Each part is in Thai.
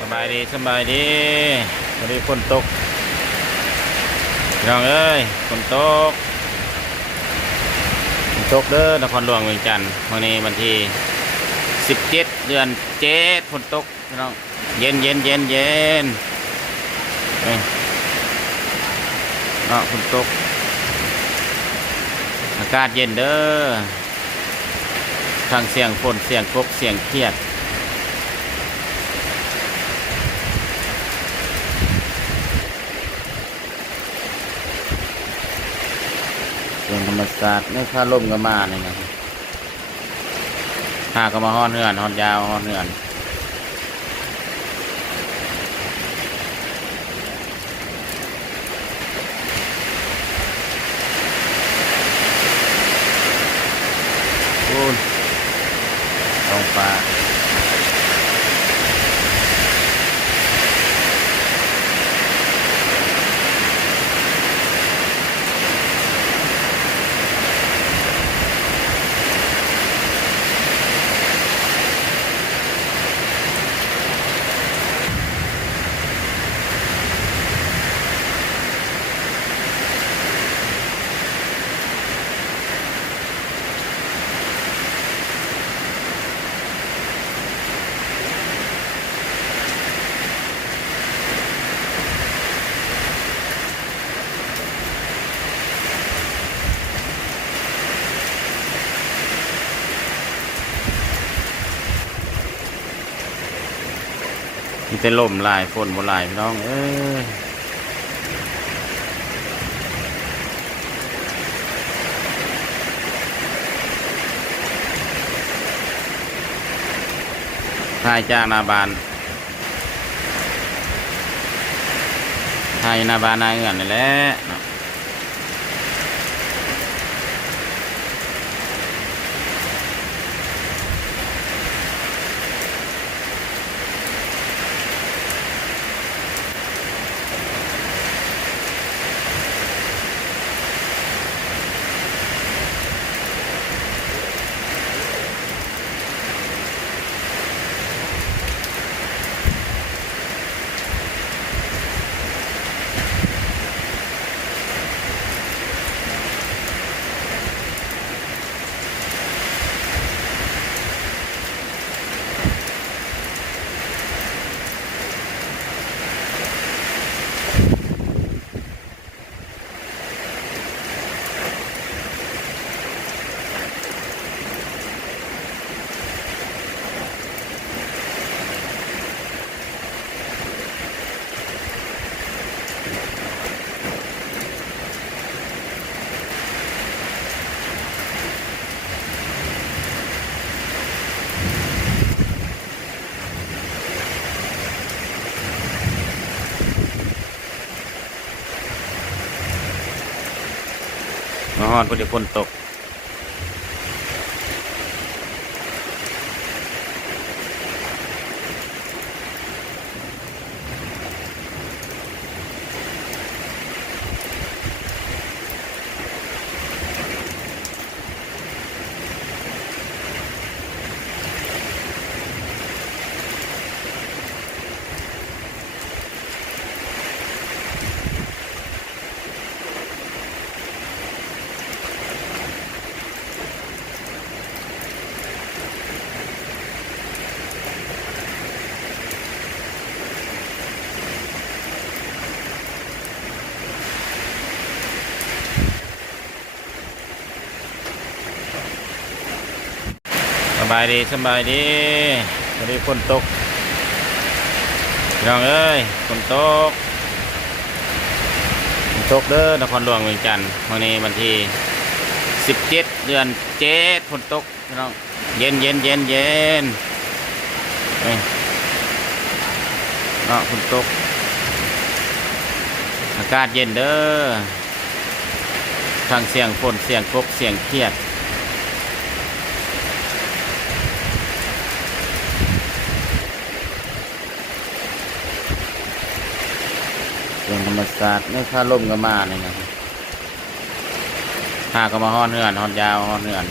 สบายดีสบายดีวันนี้ฝนตกพี่น้องเอ้ยฝนตกเด้อนครหลวงเวียงจันทร์วันนี้วันที่17 เดือน 7ฝนตกพี่น้องเย็นเอ้ยฝนตกอากาศเย็นเด้อทางเสียงฝนเสียงกบเสียงเครียดเสียงธรรมศาสตร์ไม่ค่าลมก็มาเนี่ยนะหาก็มาฮ้อนเหือนฮ้อนยาวฮ้อนเหือนท้องฟ้ามีแต่ลมลายฝนบ่ลายพี่น้องเอ้ยทายจากนาบานทายนาบานนาเงื่อนนี่แหละมาฮอดพอดีฝนตกสบายดีสบายดีวันนี้ฝนตกพี่น้องเอ้ยฝนตกเด้อนครหลวงเวียงจันทร์วันนี้วันที่17 เดือน 7ฝนตกพี่น้องเย็นเอ้ยฝนตกอากาศเย็นเด้อทางเสียงฝนเสียงกบเสียงเครียดเสียงธรรมศาสตร์ไม่ค่าลมก็มาเนี่ยนะหาก็มาฮ้อนเหือนฮ้อนยาวฮ้อนเหือน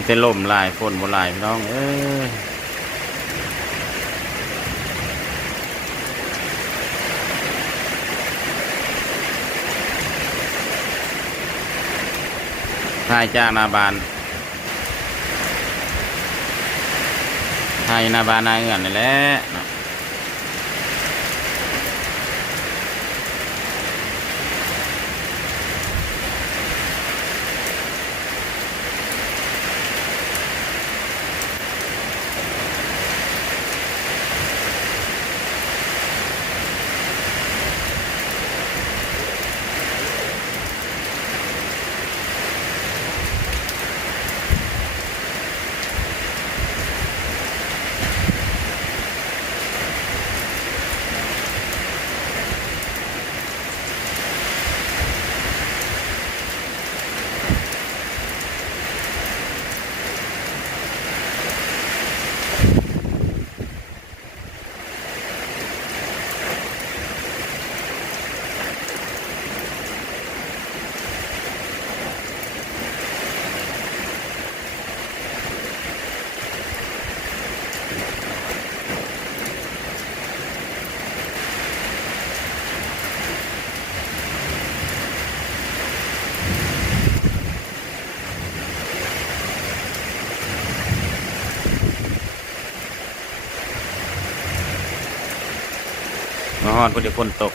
มีแต่ลมหลายฝนบ่หลายพี่น้องเอ้ยถ่ายจากหน้าบ้านถ่ายหน้าบ้านหน้าเงื่อนนี่แหละเนาะมาฮอดพุ่นเดี๋ยวฝนตก